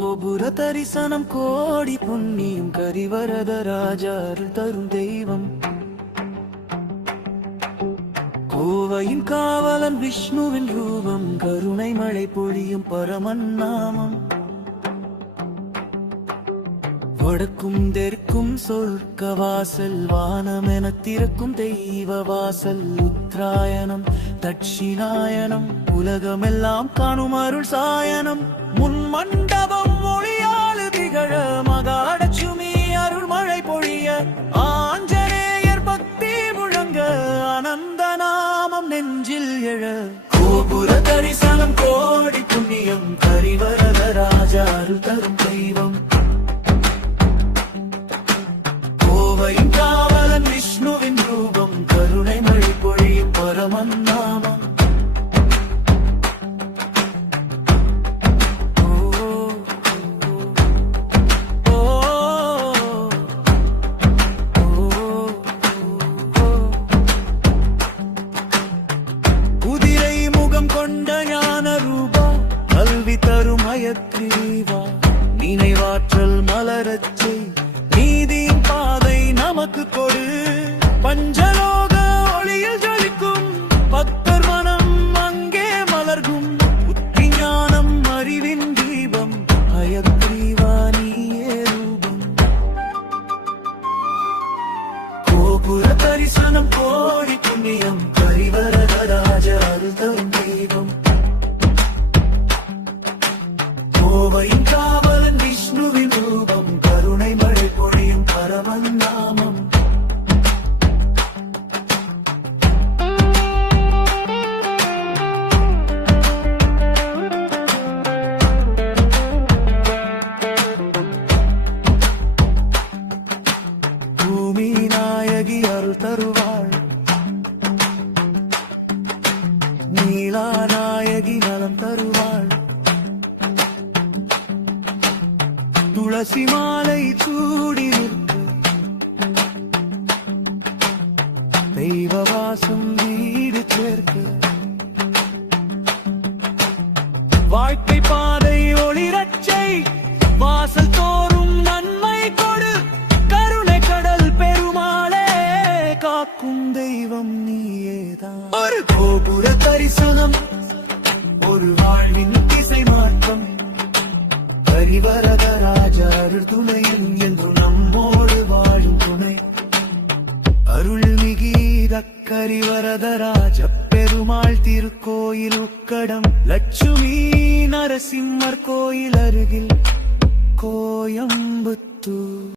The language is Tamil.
கோபுர தரிசனம் கோடி புண்ணியம் கரிவரத ராஜா அருள் தரும் தெய்வம். கோவையின் காவலன் விஷ்ணுவின் ரூபம் கருணை மழை பொழியும் பரமன் நாமம். வடக்கும் தெற்கும் சொர்க்க வாசல் வானம் என திறக்கும் தெய்வ வாசல் உத்ராயணம் தட்சிணாயனம் உலகமெல்லாம் காணும் அருள் சாயனம் முன் மண்டபம் மொழியால் திகழ மகாலட்சுமி அருள் மழை பொழிய ஆஞ்சநேயர் பக்தி முழங்க அனந்த நாமம் நெஞ்சில் எழ. கோபுர தரிசனம் கோடி புண்ணியம் கரிவரத ராஜா அருள் தரும் தெய்வம். குதிரை கொண்ட ஞான ரூபா கல்வி தரும் அயக்ரீவா நினைவாற்றல் மலரச்சை நீதியின் பாதை நமக்கு கொடு. பஞ்சலோக ஒளியில் ஜொலிக்கும். பக்தர் மனம் அங்கே மலர்கும். புத்தி ஞானம் அறிவின் தீபம். அயத்ரீவா நீயே ரூபம். கோபுர தரிசனம் கோடி புண்ணியம். கரிவர பூமி நாயகி அருள் தருவாள் நீலா நாயகி நலம் தருவாள் துளசி மாலை சூடி நிற்க தெய்வ வாசம் வீடு சேர்க்கு வாழ்க்கை பாதை ஒளிரச்சை வாசல் தோறும் நன்மை கொடு காக்கும் தெய்வம் நீயேதான். ஒரு கோபுர தரிசனம் ஒரு வாழ்வின் திசை மாற்றம். கரிவரத ராஜா துணையன் என்று நம்மோடு வாழும் துணை. அருள் மிகீத கரிவரத ராஜ பெருமாள் திருக்கோயில் உக்கடம் லட்சுமி நரசிம்மர் கோயில் அருகில் கோயம்புத்தூர்.